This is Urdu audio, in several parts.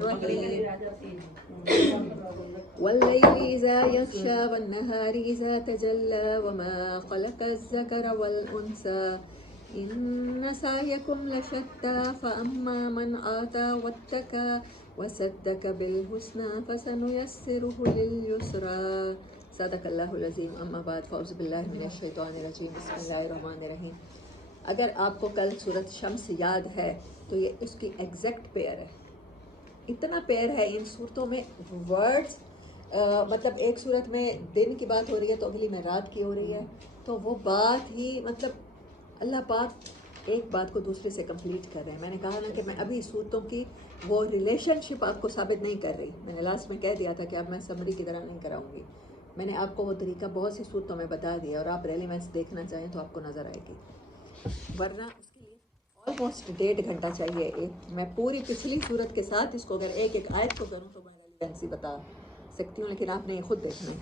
الرحيم والليل إذا يغشى والنهار إذا تجلى وما خلق الذكر والأنثى إن سعيكم لشتى فأما من آتى واتقى وصدق بالحسنى فسنيسره لليسرى صدق اللہ العظیم. اما بعد فاعوذ باللہ من الشیطان الرجیم بسم اللہ الرحمن الرحیم. اگر آپ کو کل سورۃ شمس یاد ہے تو یہ اس کی ایگزیکٹ پیئر ہے. اتنا پیئر ہے ان صورتوں میں ورڈز، مطلب ایک صورت میں دن کی بات ہو رہی ہے تو اگلی میں رات کی ہو رہی ہے، تو وہ بات ہی مطلب اللہ پاک ایک بات کو دوسرے سے کمپلیٹ کر رہے ہیں. میں نے کہا نا کہ میں ابھی صورتوں کی وہ ریلیشن شپ آپ کو ثابت نہیں کر رہی. میں نے لاسٹ میں کہہ دیا تھا کہ اب میں سمری کی طرح نہیں کراؤں گی. میں نے آپ کو وہ طریقہ بہت سی صورتوں میں بتا دیا، اور آپ ریلیونس دیکھنا چاہیں تو آپ کو نظر آئے گی، ورنہ اس کے لیے آلموسٹ 1.5 گھنٹہ چاہیے. میں پوری پچھلی صورت کے ساتھ اس کو اگر ایک ایک آیت کو کروں تو میں ریلیونسی بتا سکتی ہوں، لیکن آپ نے یہ خود دیکھنا ہے.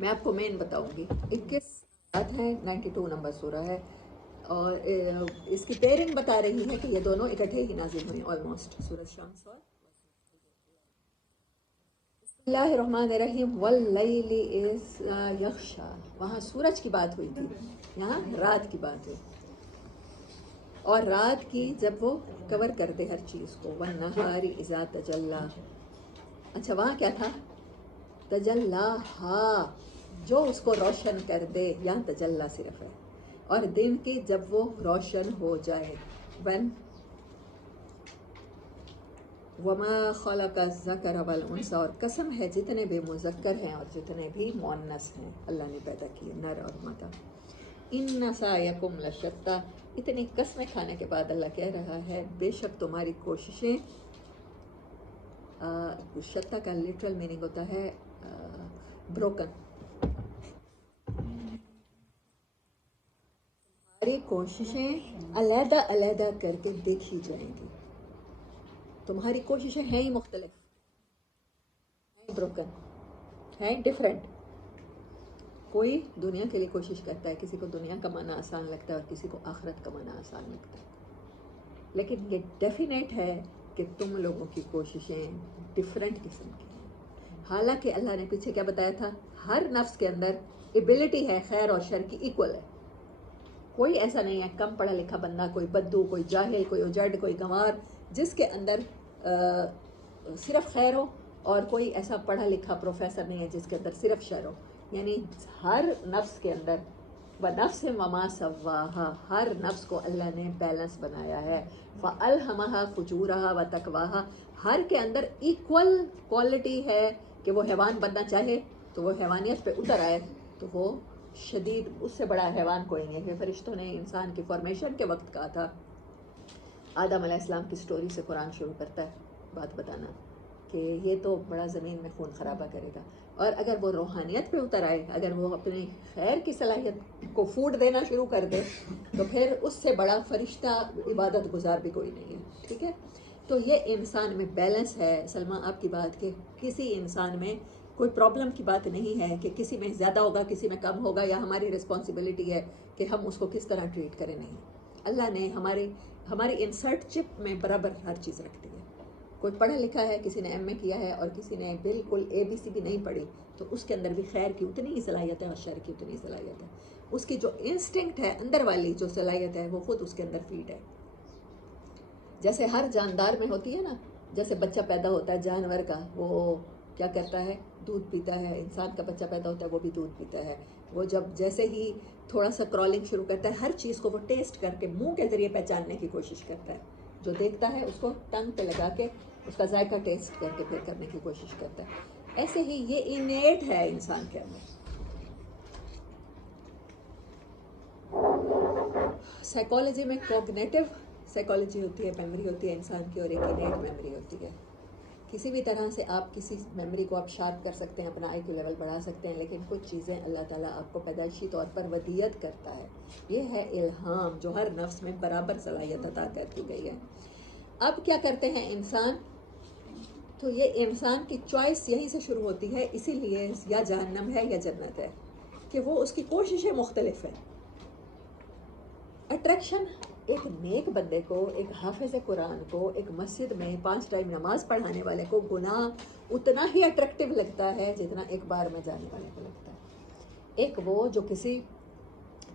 میں آپ کو مین بتاؤں گی. 21 آیت ہے، 92 نمبر سورہ ہے، اور اس کی پیئرنگ بتا رہی ہے کہ یہ دونوں اکٹھے ہی نازل ہوئیں آلموسٹ، سورۃ شمس اور بسم اللہ الرحمن الرحیم. واللیل اذا یغشی، وہاں سورج کی بات ہوئی تھی، یہاں رات کی بات ہوئی، اور رات کی جب وہ کور کر دے ہر چیز کو. والنہار اذا تجلی، اچھا وہاں کیا تھا؟ تجلیہا، جو اس کو روشن کر دے، یہاں تجلی صرف ہے. اور دن کی جب وہ روشن ہو جائے. when وما خلق الذکر والانثی، اور قسم ہے جتنے بھی مذکر ہیں اور جتنے بھی مؤنث ہیں اللہ نے پیدا کیے، نر اور مادہ. ان سعیکم لشتی، اتنی قسمیں کھانے کے بعد اللہ کہہ رہا ہے بے شک تمہاری کوششیں. شتی کا لٹرل میننگ ہوتا ہے بروکن. تمہاری کوششیں علیحدہ علیحدہ کر کے دیکھی جائیں گی. تمہاری کوششیں ہیں ہی مختلف، ہیں بروکن، ہیں ڈفرینٹ. کوئی دنیا کے لیے کوشش کرتا ہے، کسی کو دنیا کمانا آسان لگتا ہے اور کسی کو آخرت کمانا آسان لگتا ہے، لیکن یہ ڈیفینیٹ ہے کہ تم لوگوں کی کوششیں ڈفرینٹ قسم کی ہیں. حالانکہ اللہ نے پیچھے کیا بتایا تھا؟ ہر نفس کے اندر ایبلٹی ہے خیر اور شر کی ایکول ہے. کوئی ایسا نہیں ہے کم پڑھا لکھا بندہ، کوئی بدو، کوئی جاہل، کوئی اجڑ، کوئی گنوار، جس کے اندر صرف خیر ہو، اور کوئی ایسا پڑھا لکھا پروفیسر نہیں ہے جس کے اندر صرف شر ہو. یعنی ہر نفس کے اندر وَنَفْسٍ وَمَا سَوَّاهَا، ہر نفس کو اللہ نے بیلنس بنایا ہے. فَأَلْهَمَهَا فُجُورَهَا وَتَقْوَاهَا، ہر کے اندر ایکول کوالٹی ہے کہ وہ حیوان بننا چاہے تو وہ حیوانیت پہ اتر آئے تو وہ شدید، اس سے بڑا حیوان کوئی نہیں ہے. فرشتوں نے انسان کی فارمیشن کے وقت کہا تھا، آدم علیہ السلام کی سٹوری سے قرآن شروع کرتا ہے بات بتانا کہ یہ تو بڑا زمین میں خون خرابہ کرے گا، اور اگر وہ روحانیت پہ اتر آئے، اگر وہ اپنی خیر کی صلاحیت کو فوڈ دینا شروع کر دے تو پھر اس سے بڑا فرشتہ عبادت گزار بھی کوئی نہیں ہے. ٹھیک ہے، تو یہ انسان میں بیلنس ہے. سلمہ آپ کی بات کہ کسی انسان میں کوئی پرابلم کی بات نہیں ہے کہ کسی میں زیادہ ہوگا کسی میں کم ہوگا، یا ہماری رسپانسبلٹی ہے کہ ہم اس کو کس طرح ٹریٹ کریں. نہیں، اللہ نے ہماری انسرٹ چپ میں برابر ہر چیز رکھ دی ہے. کوئی پڑھا لکھا ہے، کسی نے ایم اے کیا ہے اور کسی نے بالکل ABC بھی نہیں پڑھی، تو اس کے اندر بھی خیر کی اتنی ہی صلاحیت ہے اور شر کی اتنی ہی صلاحیت ہے. اس کی جو انسٹنکٹ ہے اندر والی جو صلاحیت ہے وہ خود اس کے اندر فیڈ ہے. جیسے ہر جاندار میں ہوتی ہے نا، جیسے بچہ پیدا ہوتا ہے جانور کا، وہ کیا کرتا ہے؟ دودھ پیتا ہے. انسان کا بچہ پیدا ہوتا ہے وہ بھی دودھ پیتا ہے. وہ جب جیسے ہی تھوڑا سا کرالنگ شروع کرتا ہے، ہر چیز کو وہ ٹیسٹ کر کے منہ کے ذریعے پہچاننے کی کوشش کرتا ہے. جو دیکھتا ہے اس کو ٹنگ پہ لگا کے اس کا ذائقہ ٹیسٹ کر کے پھر کرنے کی کوشش کرتا ہے. ایسے ہی یہ انیٹ ہے انسان کے اندر. سائیکالوجی میں کوگنیٹو سائیکالوجی ہوتی ہے، میموری ہوتی ہے انسان کی، اور ایک انیٹ میموری ہوتی ہے. کسی بھی طرح سے آپ کسی میموری کو آپ شارپ کر سکتے ہیں، اپنا IQ لیول بڑھا سکتے ہیں، لیکن کچھ چیزیں اللہ تعالیٰ آپ کو پیدائشی طور پر ودیت کرتا ہے. یہ ہے الہام جو ہر نفس میں برابر صلاحیت عطا کر دی گئی ہے. اب کیا کرتے ہیں انسان؟ تو یہ انسان کی چوائس یہیں سے شروع ہوتی ہے. اسی لیے یا جہنم ہے یا جنت ہے، کہ وہ اس کی کوششیں مختلف ہیں. اٹریکشن ایک نیک بندے کو، ایک حافظ قرآن کو، ایک مسجد میں 5 ٹائم نماز پڑھانے والے کو گناہ اتنا ہی اٹریکٹیو لگتا ہے جتنا ایک بار میں جانے والے کو لگتا ہے۔ ایک وہ جو کسی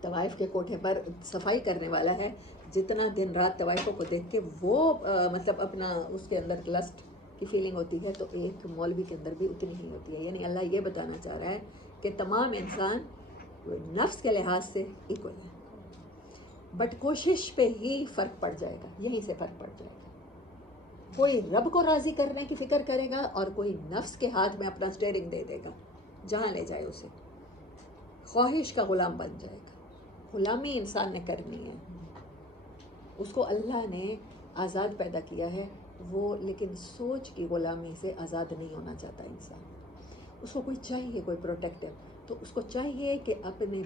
طوائف کے کوٹھے پر صفائی کرنے والا ہے، جتنا دن رات طوائفوں کو دیکھ کے وہ مطلب اپنا اس کے اندر لسٹ کی فیلنگ ہوتی ہے، تو ایک مولوی کے اندر بھی اتنی ہی ہوتی ہے۔ یعنی اللہ یہ بتانا چاہ رہا ہے کہ تمام انسان نفس کے لحاظ سے ایکول ہے، بٹ کوشش پہ ہی فرق پڑ جائے گا، یہیں سے فرق پڑ جائے گا۔ کوئی رب کو راضی کرنے کی فکر کرے گا اور کوئی نفس کے ہاتھ میں اپنا اسٹیئرنگ دے دے گا، جہاں لے جائے اسے، خواہش کا غلام بن جائے گا۔ غلامی انسان نے کرنی ہے، اس کو اللہ نے آزاد پیدا کیا ہے وہ، لیکن سوچ کی غلامی سے آزاد نہیں ہونا چاہتا انسان۔ اس کو کوئی چاہیے، کوئی پروٹیکٹیو، تو اس کو چاہیے کہ اپنے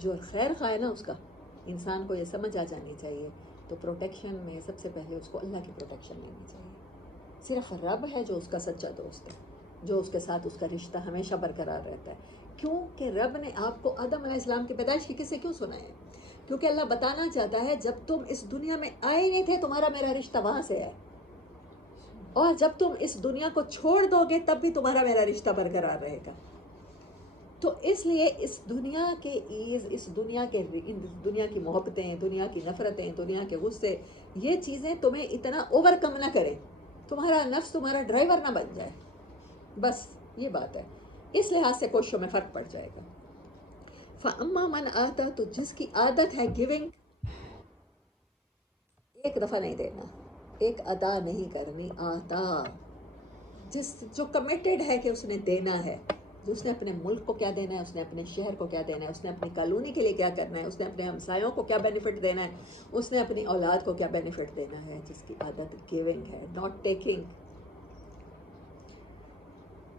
جو خیر خواہ ہے نا اس کا، انسان کو یہ سمجھ آ جانی چاہیے، تو پروٹیکشن میں سب سے پہلے اس کو اللہ کی پروٹیکشن لینی چاہیے۔ صرف رب ہے جو اس کا سچا دوست ہے، جو اس کے ساتھ اس کا رشتہ ہمیشہ برقرار رہتا ہے۔ کیونکہ رب نے آپ کو آدم علیہ السلام کی پیدائش کی قصے کیوں سنائے؟ کیونکہ اللہ بتانا چاہتا ہے جب تم اس دنیا میں آئے نہیں تھے تمہارا میرا رشتہ وہاں سے ہے، اور جب تم اس دنیا کو چھوڑ دو گے تب بھی تمہارا میرا رشتہ برقرار رہے گا۔ تو اس لیے اس دنیا کے ایز، اس دنیا کی محبتیں، دنیا کی نفرتیں، دنیا کے غصے، یہ چیزیں تمہیں اتنا اوور کم نہ کریں، تمہارا نفس تمہارا ڈرائیور نہ بن جائے، بس یہ بات ہے۔ اس لحاظ سے کوششوں میں فرق پڑ جائے گا۔ فَأَمَّا مَنْ آتا، تو جس کی عادت ہے گیونگ، ایک دفعہ نہیں دینا، ایک ادا نہیں کرنی، آتا، جو کمیٹڈ ہے کہ اس نے دینا ہے، اس نے اپنے ملک کو کیا دینا ہے، اس نے اپنے شہر کو کیا دینا ہے، اس نے اپنی کالونی کے لیے کیا کرنا ہے، اس نے اپنے ہمسایوں کو کیا بینیفٹ دینا ہے، اس نے اپنی اولاد کو کیا بینیفٹ دینا ہے، جس کی عادت گیونگ ہے، ناٹ ٹیکنگ۔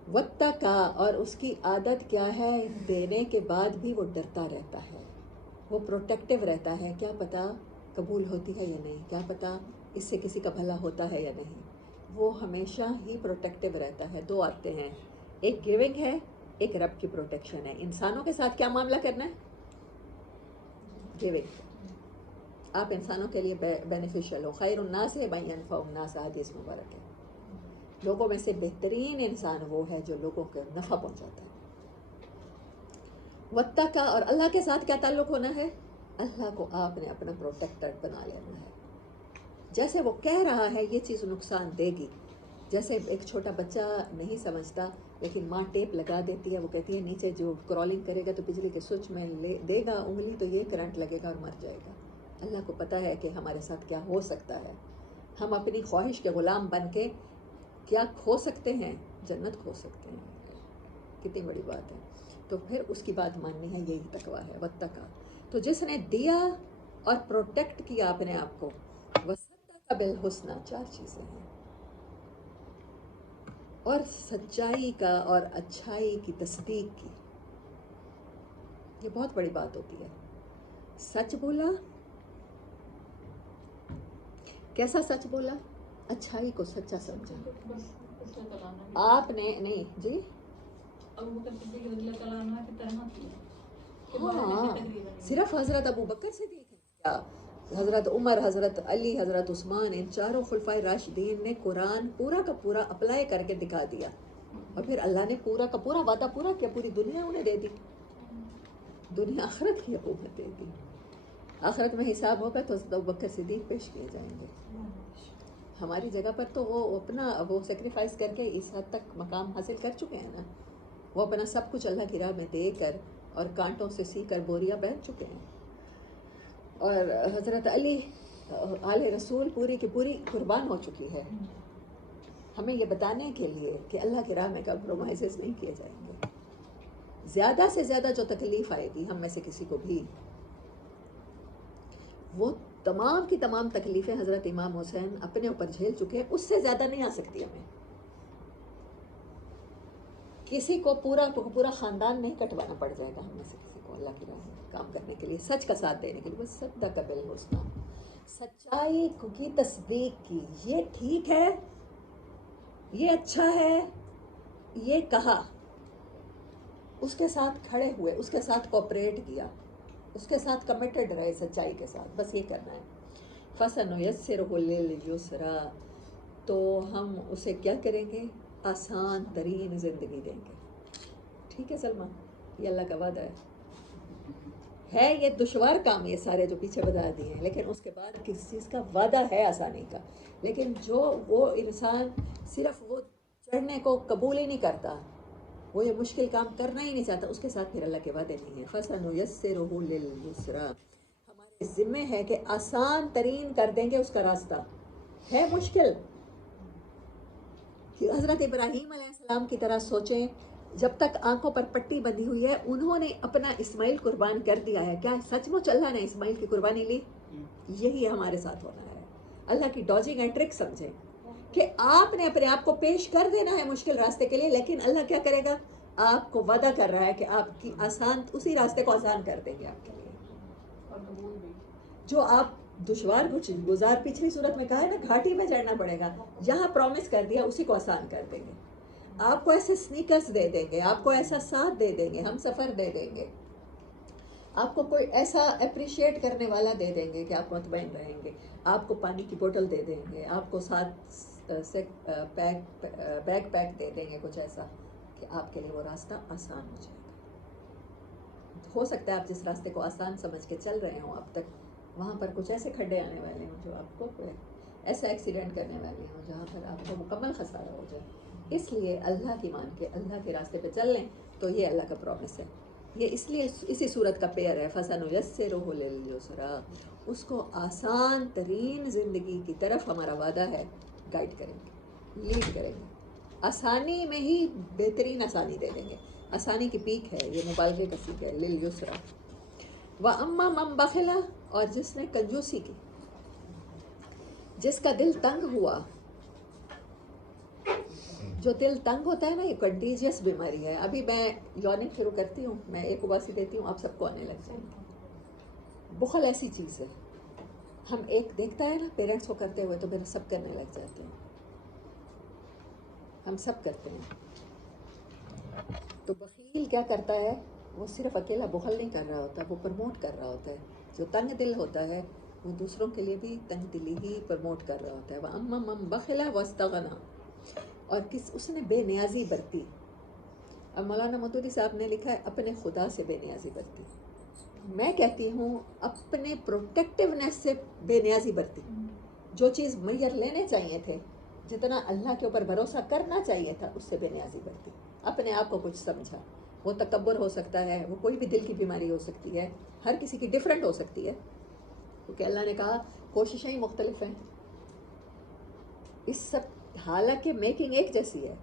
واتقا، اور اس کی عادت کیا ہے، دینے کے بعد بھی وہ ڈرتا رہتا ہے، وہ پروٹیکٹیو رہتا ہے، کیا پتہ قبول ہوتی ہے یا نہیں، کیا پتہ اس سے کسی کا بھلا ہوتا ہے یا نہیں، وہ ہمیشہ ہی پروٹیکٹیو رہتا ہے۔ دو آتے ہیں، ایک گیونگ ہے، ایک رب کی پروٹیکشن ہے۔ انسانوں کے ساتھ کیا معاملہ کرنا ہے؟ گیونگ۔ آپ انسانوں کے لیے بینیفیشل ہو، خیر الناس من ینفع الناس، حدیث مبارک ہے۔ لوگوں میں سے بہترین انسان وہ ہے جو لوگوں کو نفع پہنچاتا ہے۔ واتقا، اور اللہ کے ساتھ کیا تعلق ہونا ہے؟ اللہ کو آپ نے اپنا پروٹیکٹر بنا لینا ہے۔ جیسے وہ کہہ رہا ہے یہ چیز نقصان دے گی، جیسے ایک چھوٹا بچہ نہیں سمجھتا لیکن ماں ٹیپ لگا دیتی ہے، وہ کہتی ہے نیچے جو کرالنگ کرے گا تو بجلی کے سوئچ میں دے گا انگلی تو یہ کرنٹ لگے گا اور مر جائے گا۔ اللہ کو پتہ ہے کہ ہمارے ساتھ کیا ہو سکتا ہے، ہم اپنی خواہش کے غلام بن کے کیا کھو سکتے ہیں، جنت کھو سکتے ہیں، کتنی بڑی بات ہے۔ تو پھر اس کی بات ماننی ہے، یہی تقویٰ ہے، واتقا۔ تو جس نے دیا اور پروٹیکٹ کیا اپنے آپ کو، وصدق بالحسنی، 4 چیزیں ہیں، اور سچائی کا اور اچھائی کی تصدیق کی، یہ بہت بڑی بات ہوتی ہے۔ سچ بولا، کیسا سچ بولا؟ اچھائی کو سچا سمجھا۔ آپ نے نہیں جی ہاں، صرف حضرت ابو بکر صدیق ہیں کیا؟ حضرت عمر، حضرت علی، حضرت عثمان، ان چاروں خلفائے راشدین نے قرآن پورا کا پورا اپلائی کر کے دکھا دیا، اور پھر اللہ نے پورا کا پورا وعدہ پورا کیا، پوری دنیا انہیں دے دی، دنیا آخرت کی حکومت دے دی۔ آخرت میں حساب ہوگا تو حضرت ابو بکر صدیق پیش کیے جائیں گے۔ ہماری جگہ پر تو وہ اپنا وہ سیکریفائس کر کے اس حد تک مقام حاصل کر چکے ہیں نا، وہ اپنا سب کچھ اللہ کی راہ میں دے کر اور کانٹوں سے سی کر بوریاں پہن چکے ہیں۔ اور حضرت علی آل رسول پوری کی پوری قربان ہو چکی ہے، ہمیں یہ بتانے کے لیے کہ اللہ کی راہ میں کمپرومائزز نہیں کیے جائیں گے۔ زیادہ سے زیادہ جو تکلیف آئے گی ہم میں سے کسی کو بھی، وہ تمام کی تمام تکلیفیں حضرت امام حسین اپنے اوپر جھیل چکے ہیں، اس سے زیادہ نہیں آ سکتی ہمیں۔ کسی کو پورا خاندان نہیں کٹوانا پڑ جائے گا ہم میں سے کسی کو اللہ کی راہ میں کام کرنے کے لیے، سچ کا ساتھ دینے کے لیے، بس صدق بالحسنی، سچائی کی تصدیق کی، یہ ٹھیک ہے، یہ اچھا ہے، یہ کہا، اس کے ساتھ کھڑے ہوئے، اس کے ساتھ کوپریٹ کیا، اس کے ساتھ کمیٹڈ رہے سچائی کے ساتھ، بس یہ کرنا ہے۔ فَسَنُيَسِّرُهُ لِلْيُسْرَىٰ، تو ہم اسے کیا کریں گے؟ آسان ترین زندگی دیں گے. ٹھیک ہے سلمہ، یہ اللہ کا وعدہ ہے یہ دشوار کام یہ سارے جو پیچھے بتا دیے ہیں، لیکن اس کے بعد کس چیز کا وعدہ ہے؟ آسانی کا. لیکن جو وہ انسان صرف وہ چڑھنے کو قبول ہی نہیں کرتا، وہ یہ مشکل کام کرنا ہی نہیں چاہتا، اس کے ساتھ پھر اللہ کے وعدے نہیں ہیں. فَسَنُيَسِّرُهُ لِلْيُسْرَىٰ، ہمارے ذمے ہے کہ آسان ترین کر دیں گے اس کا راستہ. ہے مشکل کہ حضرت ابراہیم علیہ السلام کی طرح سوچیں، جب تک آنکھوں پر پٹی بندھی ہوئی ہے انہوں نے اپنا اسماعیل قربان کر دیا ہے. کیا سچ مچ اللہ نے اسماعیل کی قربانی لی؟ یہی ہمارے ساتھ ہونا ہے. اللہ کی ڈاجنگ اینڈ ٹرک سمجھیں کہ آپ نے اپنے آپ کو پیش کر دینا ہے مشکل راستے کے لیے، لیکن اللہ کیا کرے گا؟ آپ کو وعدہ کر رہا ہے کہ آپ کی آسان اسی راستے کو آسان کر دیں گے آپ کے لیے. جو آپ دشوار گزار پچھلی صورت میں کہا ہے نا، گھاٹی میں چڑھنا پڑے گا، جہاں پرومس کر دیا اسی کو آسان کر دیں گے. آپ کو ایسے سنیکرز دے دیں گے، آپ کو ایسا ساتھ دے دیں گے، ہم سفر دے دیں گے، آپ کو کوئی ایسا اپریشیٹ کرنے والا دے دیں گے کہ آپ مطمئن رہیں گے. آپ کو پانی کی بوٹل دے دیں گے، آپ کو ساتھ بیگ پیک دے دیں گے، کچھ ایسا کہ آپ کے لیے وہ راستہ آسان ہو جائے گا. ہو سکتا ہے آپ جس راستے کو آسان سمجھ کے چل رہے ہوں اب تک، وہاں پر کچھ ایسے کھڈے آنے والے ہوں جو آپ کو ایسا ایکسیڈنٹ کرنے والے ہوں جہاں پر آپ کو مکمل خسارہ ہو جائے. اس لیے اللہ کی مان کے اللہ کے راستے پہ چل لیں تو یہ اللہ کا پرومس ہے. یہ اس لیے اسی صورت کا پیئر ہے، فَسَنُيَسِّرُهُ لِلْيُسْرَىٰ، اس کو آسان ترین زندگی کی طرف ہمارا وعدہ ہے، گائیڈ کریں گے، لیڈ کریں گے. آسانی میں ہی بہترین آسانی دے دیں گے. آسانی کی پیک ہے، یہ مبالغے کا سیکھ ہے. لِلْيُسْرَىٰ وَأَمَّا مَن بَخِلَ، اور جس نے کنجوسی کی، جس کا دل تنگ ہوا. جو دل تنگ ہوتا ہے نا، یہ کنٹیجیس بیماری ہے. ابھی میں یونٹ شروع کرتی ہوں، میں ایک اباسی دیتی ہوں، آپ سب کو آنے لگ جائیں گے. بخل ایسی چیز ہے، ہم ایک دیکھتا ہے نا پیرنٹس کو کرتے ہوئے تو پھر سب کرنے لگ جاتے ہیں. ہم سب کرتے ہیں. تو بخیل کیا کرتا ہے؟ وہ صرف اکیلا بخل نہیں کر رہا ہوتا، وہ پروموٹ کر رہا ہوتا ہے. جو تنگ دل ہوتا ہے وہ دوسروں کے لیے بھی تنگ دلی ہی پروموٹ کر رہا ہوتا ہے. وَأَمَّا مَن بَخِلَ وَاسْتَغْنَىٰ، اور اس نے بے نیازی برتی. اب مولانا مودودی صاحب نے لکھا ہے اپنے خدا سے بے نیازی برتی. میں کہتی ہوں اپنے پروٹیکٹیونیس سے بے نیازی برتی. جو چیز میسر لینے چاہیے تھے، جتنا اللہ کے اوپر بھروسہ کرنا چاہیے تھا، اس سے بے نیازی برتی. اپنے آپ کو کچھ سمجھا. وہ تکبر ہو سکتا ہے، وہ کوئی بھی دل کی بیماری ہو سکتی ہے، ہر کسی کی ڈیفرنٹ ہو سکتی ہے، کیونکہ اللہ نے کہا کوششیں ہی مختلف ہیں. اس سب حالانکہ میکنگ ایک جیسی ہے،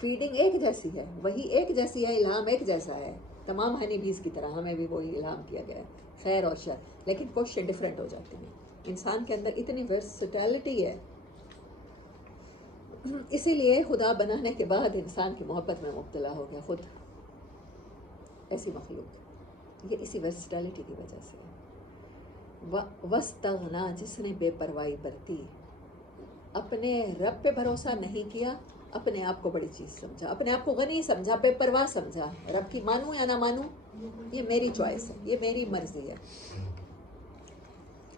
فیڈنگ ایک جیسی ہے، وہی ایک جیسی ہے، الہام ایک جیسا ہے، تمام ہنی بیز کی طرح ہمیں بھی وہی الہام کیا گیا ہے، خیر اور شر، لیکن کوششیں ڈیفرنٹ ہو جاتی ہیں. انسان کے اندر اتنی ورسٹیلٹی ہے، اسی لیے خدا بنانے کے بعد انسان کی محبت میں مبتلا ہو گیا خود. ایسی مخلوق یہ اسی ورسٹیلٹی کی وجہ سے. وَاسْتَغْنَىٰ، جس نے بے پرواہی برتی، اپنے رب پہ بھروسہ نہیں کیا، اپنے آپ کو بڑی چیز سمجھا، اپنے آپ کو غنی سمجھا، بے پرواہ سمجھا. رب کی مانوں یا نہ مانوں یہ میری چوائس ہے، یہ میری مرضی ہے.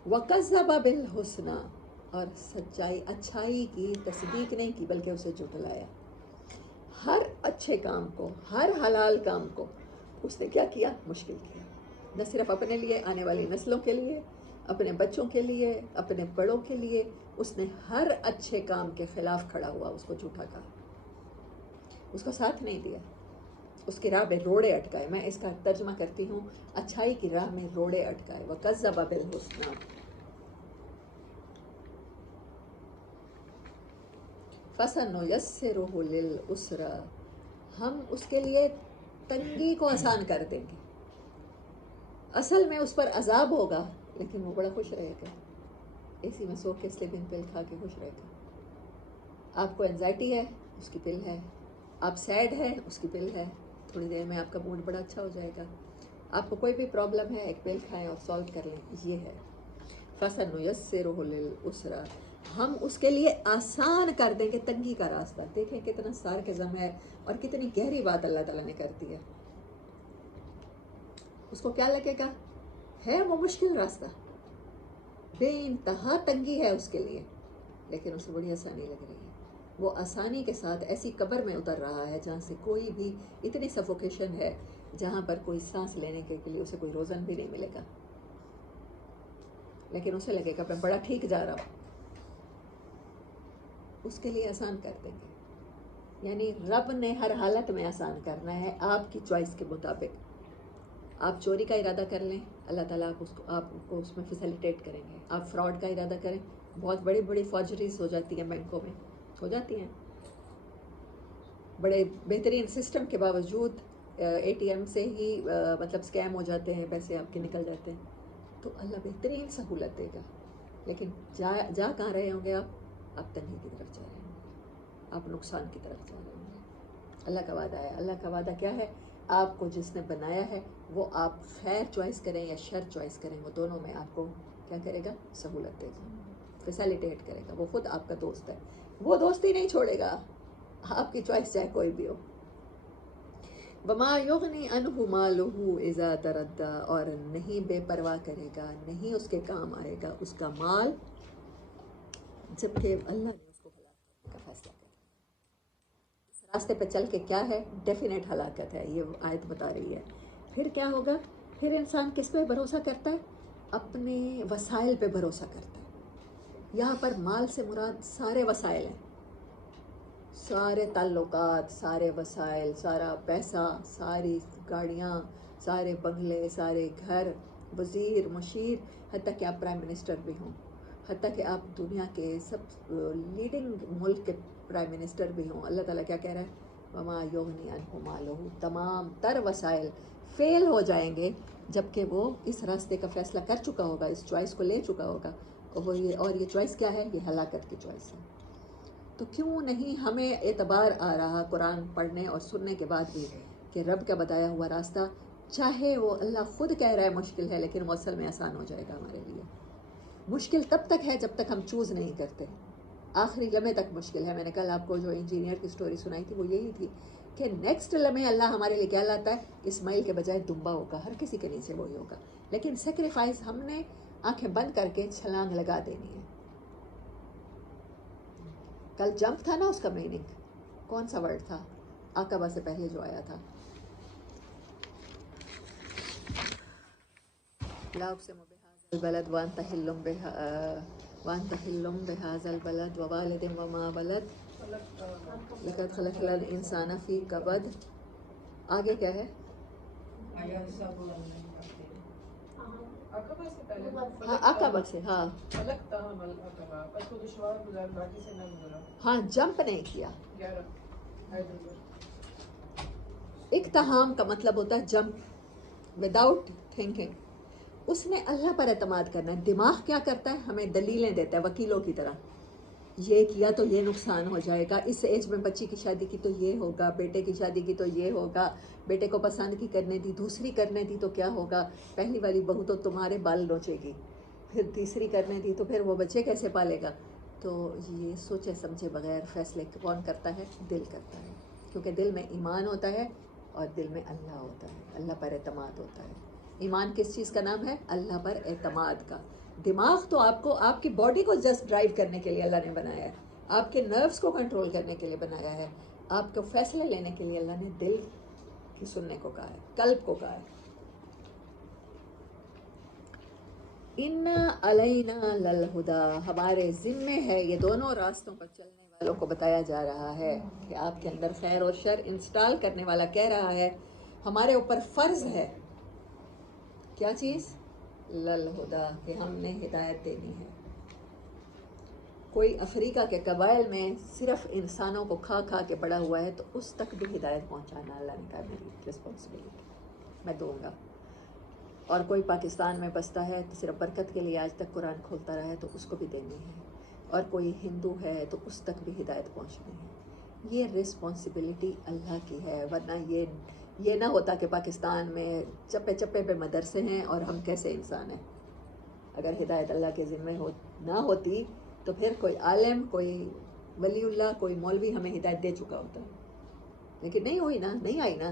وَكَذَّبَ بِالْحُسْنَىٰ، اور سچائی اچھائی کی تصدیق نہیں کی بلکہ اسے جھٹلایا. ہر اچھے کام کو، ہر حلال کام کو اس نے کیا کیا؟ مشکل کیا. نہ صرف اپنے لیے، آنے والی نسلوں کے لیے، اپنے بچوں کے لیے، اپنے بڑوں کے لیے. اس نے ہر اچھے کام کے خلاف کھڑا ہوا، اس کو جھوٹا کہا، اس کو ساتھ نہیں دیا، اس کی راہ میں روڑے اٹکائے. میں اس کا ترجمہ کرتی ہوں، اچھائی کی راہ میں روڑے اٹکائے. وَكَذَّبَ بِالْحُسْنَىٰ فَسَنُيَسِّرُهُ لِلْعُسْرَىٰ، ہم اس کے لیے تنگی کو آسان کر دیں گے. اصل میں اس پر عذاب ہوگا لیکن وہ بڑا خوش رہے گا. اسی میں سو کے سلیپنگ پل کھا کے خوش رہے گا. آپ کو انزائٹی ہے، اس کی پل ہے. آپ سیڈ ہے، اس کی پل ہے. تھوڑی دیر میں آپ کا موڈ بڑا اچھا ہو جائے گا. آپ کو کوئی بھی پرابلم ہے، ایک پل کھائیں اور سالو کر لیں. یہ ہے فَسَنُيَسِّرُهُ لِلْعُسْرَىٰ، ہم اس کے لیے آسان کر دیں گے تنگی کا راستہ. دیکھیں کتنا سارکزم ہے اور کتنی گہری بات اللہ تعالیٰ نے کر دی ہے. اس کو کیا لگے گا؟ ہے وہ مشکل راستہ، بے انتہا تنگی ہے اس کے لیے، لیکن اسے بڑی آسانی لگ رہی ہے. وہ آسانی کے ساتھ ایسی قبر میں اتر رہا ہے جہاں سے کوئی بھی، اتنی سفوکیشن ہے جہاں پر کوئی سانس لینے کے لیے اسے کوئی روزن بھی نہیں ملے گا، لیکن اسے لگے گا میں بڑا ٹھیک جا رہا ہوں. اس کے لیے آسان کر دیں گے. یعنی رب نے ہر حالت میں آسان کرنا ہے آپ کی چوائس کے مطابق. آپ چوری کا ارادہ کر لیں، اللہ تعالیٰ آپ کو اس میں فیسیلیٹیٹ کریں گے. آپ فراڈ کا ارادہ کریں، بہت بڑی بڑی فارجریز ہو جاتی ہیں بینکوں میں، ہو جاتی ہیں. بڑے بہترین سسٹم کے باوجود اے ٹی ایم سے ہی مطلب اسکیم ہو جاتے ہیں، پیسے آپ کے نکل جاتے ہیں. تو اللہ بہترین سہولت دے گا. لیکن جا کہاں رہے ہوں گے آپ تنہی کی طرف جا رہے ہوں گے، آپ نقصان کی طرف جا رہے ہوں گے. اللہ کا وعدہ ہے. اللہ کا وعدہ کیا ہے؟ آپ کو جس نے بنایا ہے وہ آپ خیر چوائس کریں یا شر چوائس کریں، وہ دونوں میں آپ کو کیا کرے گا؟ سہولت دے گا، فیسیلیٹیٹ کرے گا. وہ خود آپ کا دوست ہے، وہ دوستی نہیں چھوڑے گا، آپ کی چوائس چاہے کوئی بھی ہو. وما یغنی عنہ مالہ اذا تردی، اور نہیں بے پرواہ کرے گا، نہیں اس کے کام آئے گا اس کا مال جب کہ اللہ نے اس کو ہلاک کرنے کا فیصلہ کیا. اس راستے پہ چل کے کیا ہے؟ ڈیفینیٹ ہلاکت ہے، یہ آیت بتا رہی ہے. پھر کیا ہوگا؟ پھر انسان کس پہ بھروسہ کرتا ہے؟ اپنے وسائل پہ بھروسہ کرتا ہے. یہاں پر مال سے مراد سارے وسائل ہیں، سارے تعلقات، سارے وسائل، سارا پیسہ، ساری گاڑیاں، سارے بنگلے، سارے گھر، وزیر مشیر، حتیٰ کہ آپ پرائم منسٹر بھی ہوں، حتیٰ کہ آپ دنیا کے سب لیڈنگ ملک کے پرائم منسٹر بھی ہوں. اللہ تعالیٰ کیا کہہ رہا ہے؟ وما یغنی عنہ مالہ. تمام تر وسائل فیل ہو جائیں گے جب کہ وہ اس راستے کا فیصلہ کر چکا ہوگا، اس چوائس کو لے چکا ہوگا. اور یہ چوائس کیا ہے؟ یہ ہلاکت کی چوائس ہے. تو کیوں نہیں ہمیں اعتبار آ رہا قرآن پڑھنے اور سننے کے بعد بھی کہ رب کا بتایا ہوا راستہ، چاہے وہ اللہ خود کہہ رہا ہے مشکل ہے، لیکن وہ اصل میں آسان ہو جائے گا ہمارے لیے. مشکل تب تک ہے جب تک ہم چوز نہیں کرتے، آخری لمحے تک مشکل ہے. میں نے کل آپ کو جو انجینئر کی سٹوری سنائی تھی وہ یہی تھی کہ نیکسٹ لمحے اللہ ہمارے لیے کیا لاتا ہے؟ اسماعیل کے بجائے دمبا ہوگا، ہر کسی کے نیچے وہی ہوگا. لیکن سیکریفائس ہم نے آنکھیں بند کر کے چھلانگ لگا دینی ہے. کل جمپ تھا نا، اس کا میننگ کون سا ورڈ تھا؟ عقبہ سے پہلے جو آیا تھا، لا اقسم بهذا البلد وانت حل بهذا البلد ووالد وما ولد لقد خلقنا الانسان فی کبد. آگے کیا ہے؟ ہاں عقبہ سے، ہاں ہاں جمپ نہیں کیا. اقتحام کا مطلب ہوتا ہے جمپ وداؤٹ تھنکنگ. اس نے اللہ پر اعتماد کرنا ہے. دماغ کیا کرتا ہے؟ ہمیں دلیلیں دیتا ہے وکیلوں کی طرح. یہ کیا تو یہ نقصان ہو جائے گا، اس ایج میں بچی کی شادی کی تو یہ ہوگا، بیٹے کی شادی کی تو یہ ہوگا، بیٹے کو پسند کی کرنے دی، دوسری کرنے دی تو کیا ہوگا، پہلی والی بہو تو تمہارے بال نوچے گی، پھر تیسری کرنے دی تو پھر وہ بچے کیسے پالے گا. تو یہ سوچے سمجھے بغیر فیصلے کون کرتا ہے؟ دل کرتا ہے. کیونکہ دل میں ایمان ہوتا ہے اور دل میں اللہ ہوتا ہے، اللہ پر اعتماد ہوتا ہے. ایمان کس چیز کا نام ہے؟ اللہ پر اعتماد کا. دماغ تو آپ کو آپ کی باڈی کو جسٹ ڈرائیو کرنے کے لیے اللہ نے بنایا ہے، آپ کے نروس کو کنٹرول کرنے کے لیے بنایا ہے. آپ کو فیصلے لینے کے لیے اللہ نے دل کی سننے کو کہا ہے، قلب کو کہا ہے. ان علینا للہدا، ہمارے ذمے ہے. یہ دونوں راستوں پر چلنے والوں کو بتایا جا رہا ہے کہ آپ کے اندر خیر اور شر انسٹال کرنے والا کہہ رہا ہے ہمارے اوپر فرض ہے. کیا چیز؟ للہدا، کہ ہم نے ہدایت دینی ہے. کوئی افریقہ کے قبائل میں صرف انسانوں کو کھا کھا کے بڑا ہوا ہے تو اس تک بھی ہدایت پہنچانا اللہ نے کہا میری رسپانسبلٹی، میں دوں گا. اور کوئی پاکستان میں بستا ہے تو صرف برکت کے لیے آج تک قرآن کھولتا رہا ہے تو اس کو بھی دینی ہے. اور کوئی ہندو ہے تو اس تک بھی ہدایت پہنچنی ہے. یہ رسپانسبلٹی اللہ کی ہے. ورنہ یہ نہ ہوتا کہ پاکستان میں چپے چپے پہ مدرسے ہیں اور ہم کیسے انسان ہیں. اگر ہدایت اللہ کے ذمے نہ ہوتی تو پھر کوئی عالم، کوئی ولی اللہ، کوئی مولوی ہمیں ہدایت دے چکا ہوتا. لیکن نہیں ہوئی نا، نہیں آئی نا،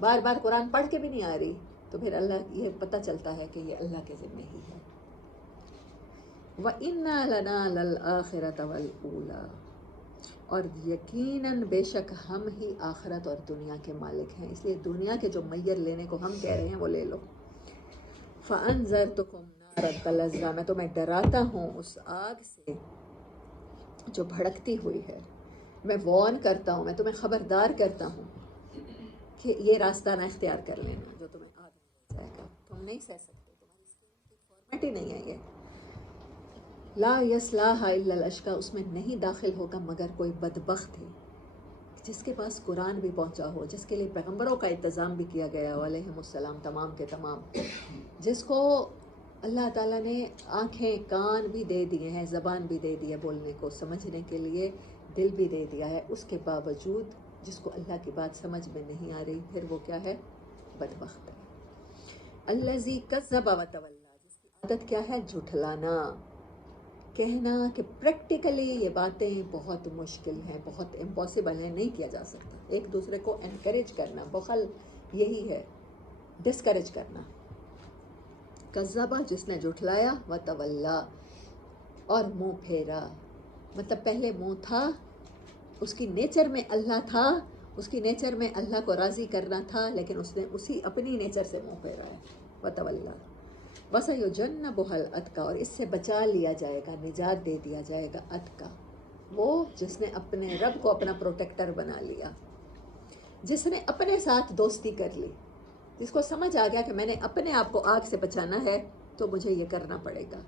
بار بار قرآن پڑھ کے بھی نہیں آ رہی. تو پھر اللہ یہ پتہ چلتا ہے کہ یہ اللہ کے ذمے ہی ہے. وَإِنَّا لَنَا لَلْآخِرَةَ وَالْأُولَى، اور یقیناً بے شک ہم ہی آخرت اور دنیا کے مالک ہیں، اس لیے دنیا کے جو میّر لینے کو ہم کہہ رہے ہیں وہ لے لو۔ فَأَنذَرْتُكُمْ نَارًا تَلَظَّىٰ، میں تمہیں ڈراتا ہوں اس آگ سے جو بھڑکتی ہوئی ہے، میں وارن کرتا ہوں، میں تمہیں خبردار کرتا ہوں کہ یہ راستہ نہ اختیار کر لینا جو تمہیں آگ میں لے جائے گا، تم نہیں سہ سکتے، تمہاری اسکن کی فارمیٹ ہی نہیں ہے یہ۔ لا یصلاھا الا الاشقی، اس میں نہیں داخل ہوگا مگر کوئی بدبخت ہے، جس کے پاس قرآن بھی پہنچا ہو، جس کے لیے پیغمبروں کا انتظام بھی کیا گیا علیہم السلام تمام کے تمام، جس کو اللہ تعالیٰ نے آنکھیں کان بھی دے دیے ہیں، زبان بھی دے دی ہے بولنے کو، سمجھنے کے لیے دل بھی دے دیا ہے، اس کے باوجود جس کو اللہ کی بات سمجھ میں نہیں آ رہی، پھر وہ کیا ہے؟ بدبخت ہے۔ الذی کذب وتولی، جس کی عادت کیا ہے؟ جھٹلانا، کہنا کہ پریکٹیکلی یہ باتیں بہت مشکل ہیں، بہت امپاسبل ہیں، نہیں کیا جا سکتا، ایک دوسرے کو انکریج کرنا، بخل یہی ہے، ڈسکریج کرنا۔ کذبہ، جس نے جھٹلایا، وتولی، اور منہ پھیرا، مطلب پہلے منہ تھا، اس کی نیچر میں اللہ تھا، اس کی نیچر میں اللہ کو راضی کرنا تھا، لیکن اس نے اسی اپنی نیچر سے منہ پھیرا ہے، وتولی۔ وَسَيُجَنَّبُهَا الْأَتْقَى، اور اس سے بچا لیا جائے گا، نجات دے دیا جائے گا، اتقا، وہ جس نے اپنے رب کو اپنا پروٹیکٹر بنا لیا، جس نے اپنے ساتھ دوستی کر لی، جس کو سمجھ آ گیا کہ میں نے اپنے آپ کو آگ سے بچانا ہے تو مجھے یہ کرنا پڑے گا۔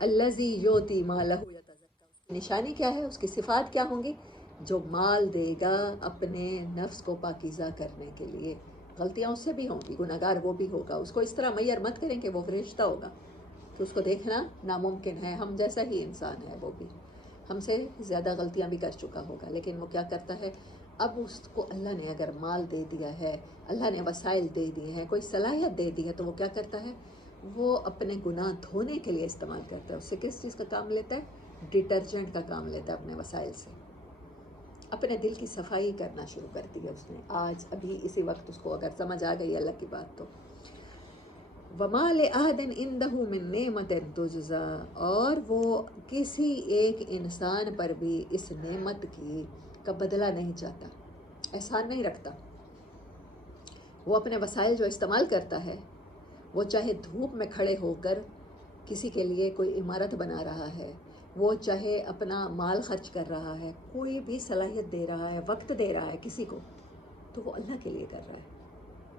الذی یؤتی مالہ یتزکی، اس کی نشانی کیا ہے، اس کی صفات کیا ہوں گی؟ جو مال دے گا اپنے نفس کو پاکیزہ کرنے کے لیے، غلطیاں اس سے بھی ہوں گی، گناہگار وہ بھی ہوگا، اس کو اس طرح میئر مت کریں کہ وہ فرشتہ ہوگا، کہ اس کو دیکھنا ناممکن ہے، ہم جیسا ہی انسان ہے وہ بھی، ہم سے زیادہ غلطیاں بھی کر چکا ہوگا، لیکن وہ کیا کرتا ہے؟ اب اس کو اللہ نے اگر مال دے دیا ہے، اللہ نے وسائل دے دیے ہیں، کوئی صلاحیت دے دی ہے، تو وہ کیا کرتا ہے؟ وہ اپنے گناہ دھونے کے لیے استعمال کرتا ہے، اس سے کس چیز کا کام لیتا ہے؟ ڈٹرجنٹ کا کام لیتا ہے اپنے وسائل سے، اپنے دل کی صفائی کرنا شروع کر دی ہے اس نے، آج ابھی اسی وقت اس کو اگر سمجھ آ گئی اللہ کی بات تو۔ وَمَا لِأَحَدٍ عِندَهُ مِن نِعْمَةٍ تُجْزَىٰ، اور وہ کسی ایک انسان پر بھی اس نعمت کا بدلہ نہیں چاہتا، احسان نہیں رکھتا، وہ اپنے وسائل جو استعمال کرتا ہے، وہ چاہے دھوپ میں کھڑے ہو کر کسی کے لیے کوئی عمارت بنا رہا ہے، وہ چاہے اپنا مال خرچ کر رہا ہے، کوئی بھی صلاحیت دے رہا ہے، وقت دے رہا ہے کسی کو، تو وہ اللہ کے لیے کر رہا ہے،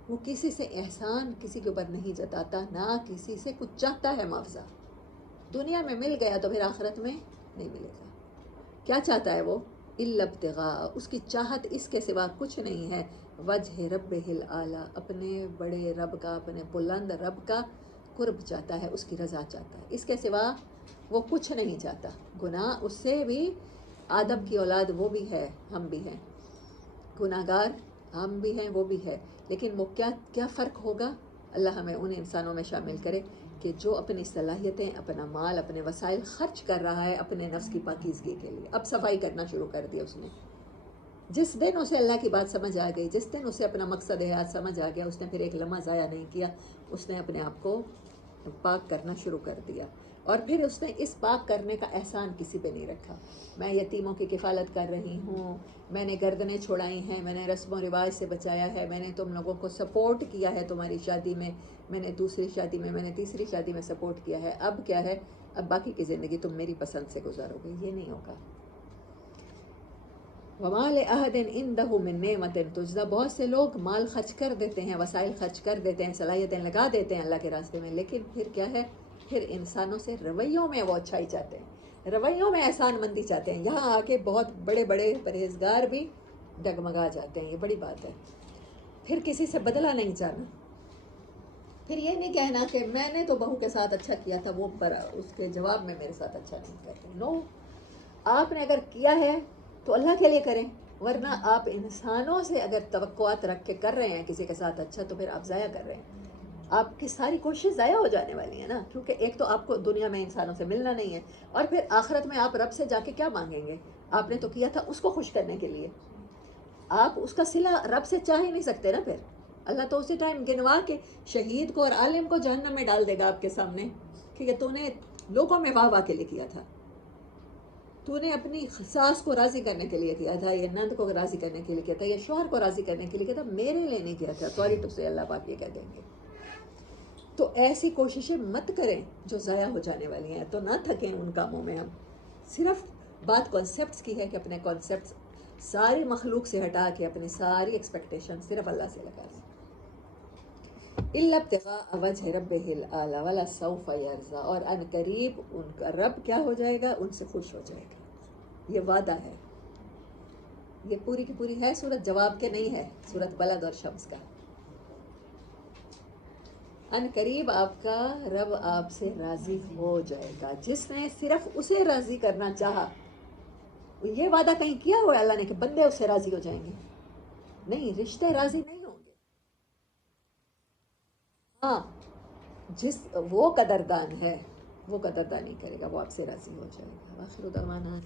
وہ کسی سے احسان کسی کے اوپر نہیں جتاتا، نہ کسی سے کچھ چاہتا ہے معاوضہ، دنیا میں مل گیا تو پھر آخرت میں نہیں ملے گا۔ کیا چاہتا ہے وہ؟ الا ابتغاء، اس کی چاہت اس کے سوا کچھ نہیں ہے، وجہ ربہ الاعلی، اپنے بڑے رب کا، اپنے بلند رب کا قرب چاہتا ہے، اس کی رضا چاہتا ہے، اس کے سوا وہ کچھ نہیں چاہتا۔ گناہ اس سے بھی، آدم کی اولاد وہ بھی ہے، ہم بھی ہیں گناہ گار، ہم بھی ہیں وہ بھی ہے، لیکن وہ کیا فرق ہوگا؟ اللہ ہمیں ان انسانوں میں شامل کرے کہ جو اپنی صلاحیتیں، اپنا مال، اپنے وسائل خرچ کر رہا ہے اپنے نفس کی پاکیزگی کے لیے۔ اب صفائی کرنا شروع کر دیا اس نے، جس دن اسے اللہ کی بات سمجھ آ گئی، جس دن اسے اپنا مقصد حیات سمجھ آ گیا، اس نے پھر ایک لمحہ ضائع نہیں کیا، اس نے اپنے آپ کو پاک کرنا شروع کر دیا، اور پھر اس نے اس پاک کرنے کا احسان کسی پہ نہیں رکھا۔ میں یتیموں کی کفالت کر رہی ہوں، میں نے گردنیں چھوڑائی ہیں، میں نے رسم و رواج سے بچایا ہے، میں نے تم لوگوں کو سپورٹ کیا ہے، تمہاری شادی میں نے دوسری شادی میں نے تیسری شادی میں سپورٹ کیا ہے، اب کیا ہے؟ اب باقی کی زندگی تم میری پسند سے گزارو گے، یہ نہیں ہوگا۔ وَمَا لِأَحَدٍ عِندَهُ مِن نِعْمَةٍ تُجْزَىٰ، بہت سے لوگ مال خرچ کر دیتے ہیں، وسائل خرچ کر دیتے ہیں، صلاحیتیں لگا دیتے ہیں اللہ کے راستے میں، لیکن پھر کیا ہے؟ پھر انسانوں سے رویوں میں وہ اچھائی چاہتے ہیں، رویوں میں احسان مندی چاہتے ہیں، یہاں آ کے بہت بڑے بڑے پرہیزگار بھی ڈگمگا جاتے ہیں، یہ بڑی بات ہے۔ پھر کسی سے بدلہ نہیں چاہنا، پھر یہ نہیں کہنا کہ میں نے تو بہو کے ساتھ اچھا کیا تھا، وہ اس کے جواب میں میرے ساتھ اچھا نہیں کرتے، نو، آپ نے اگر کیا ہے تو اللہ کے لیے کریں، ورنہ آپ انسانوں سے اگر توقعات رکھ کے کر رہے ہیں کسی کے ساتھ اچھا، تو پھر آپ ضائع کر رہے ہیں، آپ کی ساری کوشش ضائع ہو جانے والی ہیں نا، کیونکہ ایک تو آپ کو دنیا میں انسانوں سے ملنا نہیں ہے، اور پھر آخرت میں آپ رب سے جا کے کیا مانگیں گے؟ آپ نے تو کیا تھا اس کو خوش کرنے کے لیے، آپ اس کا صلہ رب سے چاہ ہی نہیں سکتے نا، پھر اللہ تو اسی ٹائم گنوا کے شہید کو اور عالم کو جہنم میں ڈال دے گا آپ کے سامنے، کہ یہ تو نے لوگوں میں واہ واہ کے لیے کیا تھا، تو نے اپنی ساس کو راضی کرنے کے لیے کیا تھا، یا نند کو راضی کرنے کے لیے کیا تھا، یا شوہر کو راضی کرنے کے لیے کیا تھا، میرے لیے نہیں کیا تھا. سوری ٹو سے اللہ پاک یہ کہہ دیں گے. تو ایسی کوششیں مت کریں جو ضائع ہو جانے والی ہیں. تو نہ تھکیں ان کاموں میں. ہم صرف بات کانسیپٹس کی ہے کہ اپنے کانسیپٹس ساری مخلوق سے ہٹا کے اپنی ساری ایکسپیکٹیشن صرف اللہ سے لگا دیں. الا ابتغاء وجہ ربہ الاعلی ولسوف یرضی، اور ان قریب ان کا رب کیا ہو جائے گا، ان سے خوش ہو جائے گا. یہ وعدہ ہے. یہ پوری کی پوری ہے سورت جواب کے نہیں ہے، سورت بلد اور شمس کا. ان قریب آپ کا رب آپ سے راضی ہو جائے گا. جس نے صرف اسے راضی کرنا چاہا، یہ وعدہ کہیں کیا ہوا ہے اللہ نے کہ بندے اس سے راضی ہو جائیں گے؟ نہیں، رشتے راضی نہیں ہوں گے. ہاں، جس وہ قدردان ہے وہ قدردانی کرے گا، وہ آپ سے راضی ہو جائے گا. آخر دعوانا